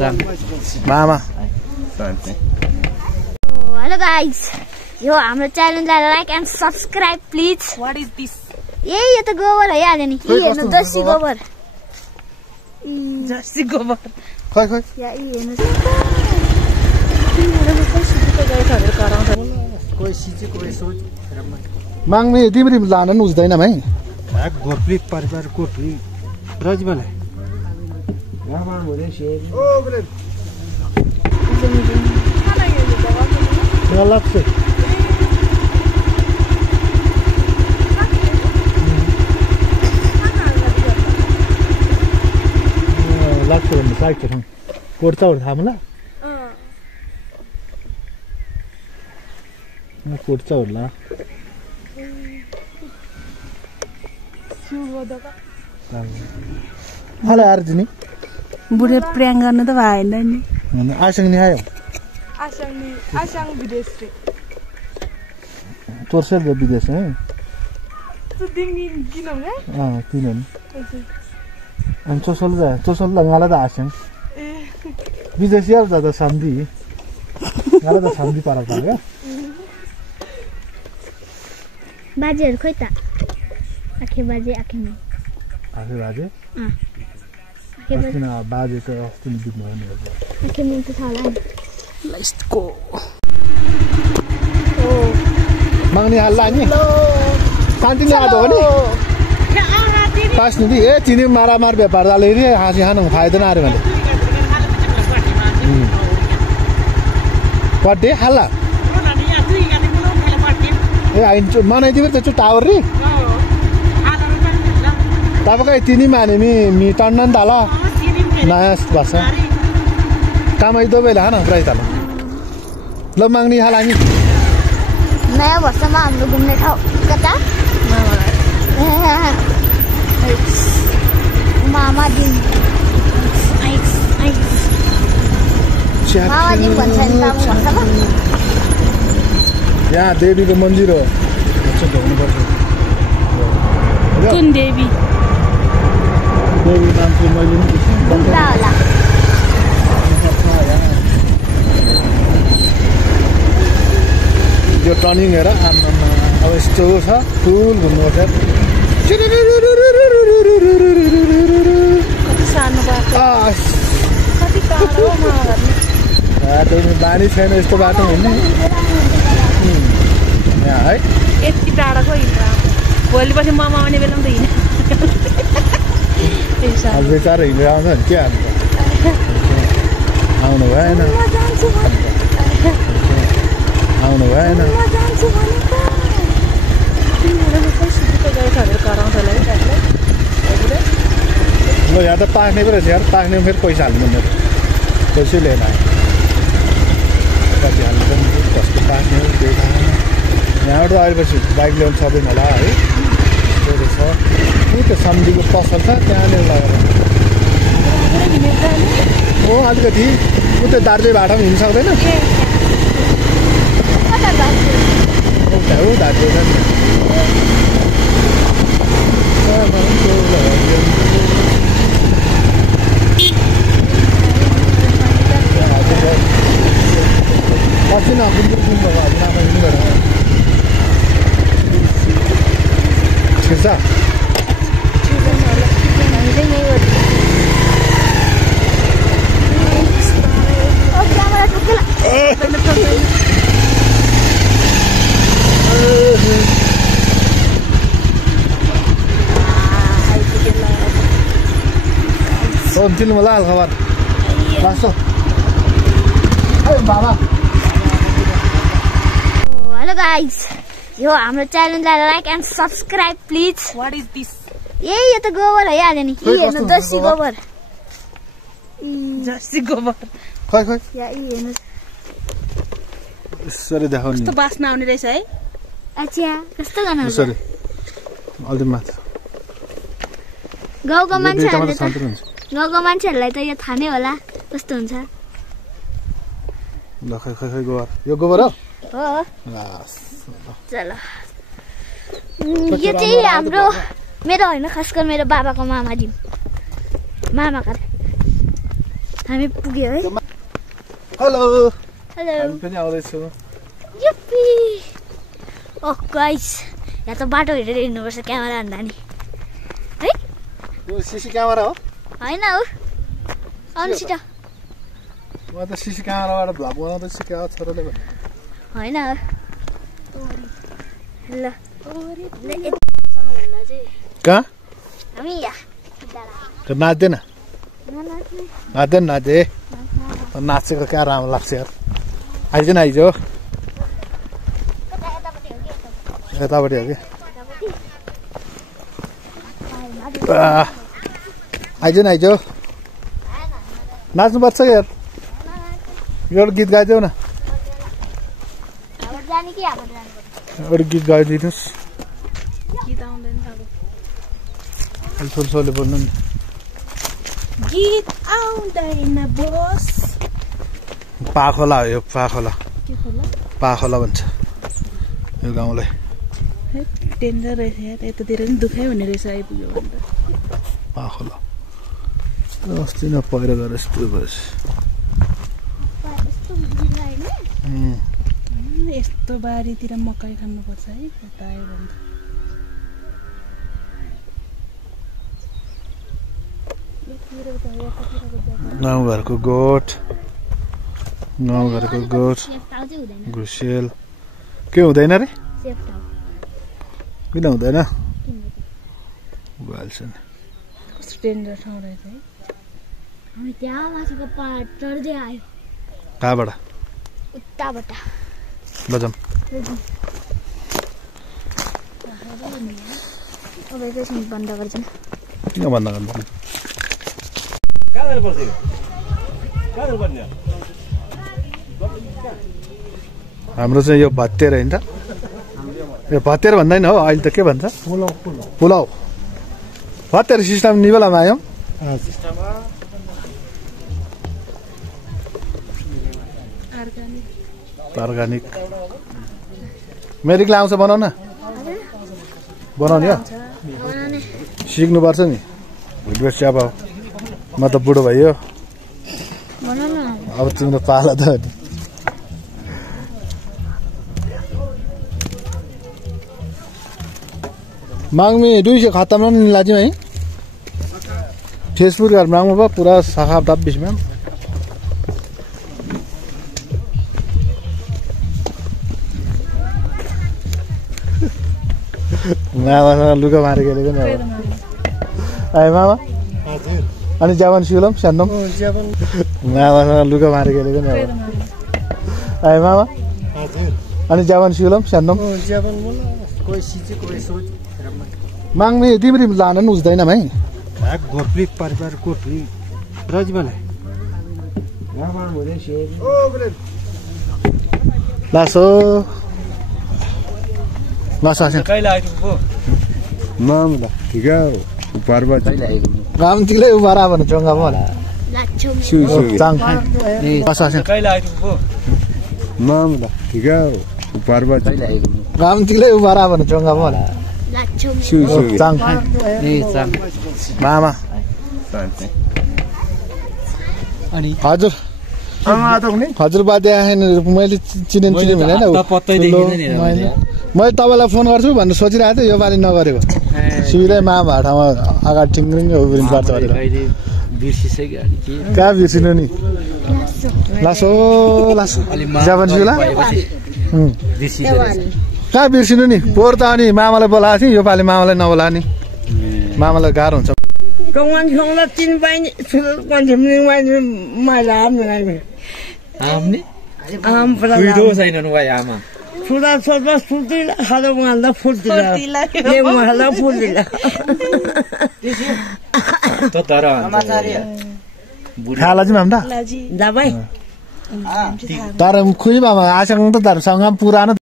मामा hello guys यो हाम्रो च्यानललाई like and subscribe please what is this यो त गोबर भइहाल्यो नि यी हेर्नु जर्सी गोबर खै खै या यी हेर्नु माग्ने तिमीले लान नि उज्दैन भाइ गोर्फली परिवार कोठी रजबल लाग्छ लाग्छ भन्ने साइड ठाउँ कोर्चाहरू थाहा मलाई कोर्चाहरूलाई मलाई अर्जुनी बुढे प्र्याङ गर्नु त भएन नि आसँग नि आयो आसाङ विदेश रे तोर्सेल विदेश है तो दिंगी किनौले किनौँ अनि चोसल ngaला त आसँग विदेश यार दादा शान्ति ngaला त शान्ति पारा पायो बाजेहरु खोइ त आखे बाजे आखे बाजे बाजे त अस्ति बित्नु भयो नि आखे मन त थाला नि लाइस्टको माग्ने हाल्ला नि शान्ति नि आदो हो नि पास नि ए चिनी मारामार व्यापार दाले रे हाँसी खानु फाइदैन अरे भने पड्डे हाल्ला ए आइन मनाइदिबे त टावर रे तपाईकै तिनी माने मी टन्नन दाला नयाँ बस कामै दोबेला हान प्राइस हाल ल माग्ने हाल हामी नयाँ वर्षमा हाम्रो घुम्ने ठाउँ कता मामा दिन मामा दिन भन्छ नि त वर्षमा यहाँ देवीको मन्दिर हो कुन देवी नाम चाहिँ मैले होला यो टर्निङ हेर आम्मामा अब यस्तो छ फुल घुम्नुपर्छ कति सानो बाटो कति टाढो बाटो बानी छैन यस्तो बाटो हुने यहाँ है यति टाढाको हिँड्दा भोलिपछि मामा आउने बेला पनि त हिँड्छ बेचारा हिँडेर आउँछ नि के हाल्नु आउनु भएन आउनु भएन ल यहाँ त पाक्ने पो रहेछ यार पाक्ने फेरि पैसा हाल्नु मेरो पैसै लिएन कति हाल्नु पनि कस्तो पाक्ने हो त्यही थाहा यहाँबाट आएपछि बाइक ल्याउनु सक्दैन होला है त्यो रहेछ ऊ त्यो सम्झीको पसल छ त्यहाँनिर लगेर हो अलिकति ऊ त्यो दार्जिलिङ बाटो पनि हिँड्नु सक्दैन दार्जिलिङ अस्ति न गुन्द्रुक दिनु भएको हजुर आमा हिँड्नु गएर ठिक छ दिनु मलाई हाल खबर लास्ट बाबा हेलो गाइस यो हाम्रो च्यानललाई like and subscribe please what is this यो त गोबर भइहाल्यो नि यी हेर्नु जर्सी गोबर खै खै या यी हेर्नु यसरी देखाउनु कस्तो बास्ना आउने रहेछ है अच्छा कस्तो गर्नु यसरी अलि माथि गाउँको मान्छेहरूलाई त यो थाहा नै होला कस्तो हुन्छ ल खै खै खै गोबर यो गोबर हो चलो यो चाहिँ हाम्रो मेरो होइन खासकर मेरो बाबाको मामा हामी पुग्यो है हेलो हेलो हामी पनि आउँदैछौँ युप्पी ओ गाइस यहाँ त बाटो हेरेर हिँड्नुपर्छ क्यामेरा हान्दा नि है यो सिसी क्यामेरा हो होइन हो अनसिट म त सिसी क्यामेराबाट भ्लग बनाउँदैछु क्या छोराले होइन हो ल कहाँ हामी नाच्दैन नाच्दे नाचेको क्या राम्रो लाग्छ यार आइज न आइज यतापट्टि हो कि आइज न आइज नाच्नुपर्छ यार एउटा गीत गाइदेऊ न एउटा गीत गाइदिनुहोस् ठुल्छोले बोल्नु नि गीत आउँदैन बोस पाखोला हो यो पाखोला पाखोला भन्छ यो गाउँलाई डेन्जर रहेछ यार यतातिर पनि दुखाइ हुने रहेछ आइपुग्यो भने पाखोला अस्ति न पहिरो गएर यस्तो भएछ यस्तो बारीतिर मकै खानुपर्छ है यता आयो भने गाउँघरको गोठ गाउँघरको गोठ घुसेल के हुँदैन रे किन हुँदैन भइहाल्छ नि कस्तो डेन्जर ठाउँ रहेछ है हामी त्यहाँ माथिको पहाड चढ्दै आयो कहाँबाट उताबाट बजाम अब एकैछिन बन्द गर्छौँ किन बन्द गर्नु हाम्रो चाहिँ यो भत्तेर होइन त यो भत्तेर भन्दैन हो अहिले त के भन्छ पुलाउ भत्तेर सिस्टम निबेलामा आयौँ अर्ग्यानिक मेरिकले आउँछ बनाउन बनाउने हो सिक्नुपर्छ नि भुटभेट चिया पाऊ म त बुढो भइयो अब तिम्रो पाला त मांग में 200 खाता में नहीं लाजी में फेसबुक और मांग में पूरा शाखा डाब बीच में मामा लुगा मारे गेले के नहीं आए मामा अनि जावन शिवलम शानम मामा लुगा मारे गेले के नहीं आए मामा अनि जावन शिवलम शानम कोई चीज कोई सोच मांग में तिमी लान उज्दैन भाइ एक गोरप्लिक परिवार कोठी रजबले लासो लासो कहिले आइपुग्यो मामला ठिक हो पर्वत गाम तिले उबारा भन चंगा बोल चाङ लासो कहिले आइपुग्यो मामला ठिक हो पर्वत गाम तिले उबारा भन चंगा बोल चाङ मामा अनि हजुर हजुर बाध्य मैले चिनेन भने मैले तपाईँलाई फोन गर्छु भनेर सोचिरहेको थिएँ यो पालि नगरेको सिधै मामा ठाउँमा अगाडि ठिङ्रिङ उभिनु पर्छ भनेर कहाँ बिर्सिनु नि लासो लासो जापान सिउला कहाँ बिर्सिनु नि पोहोर त अनि मामालाई बोलाएको थिएँ यो पालि मामालाई नबोला नि मामालाई गाह्रो हुन्छ खाला चाहिँ मामा तर खुइ मामा आसँग त पुरानो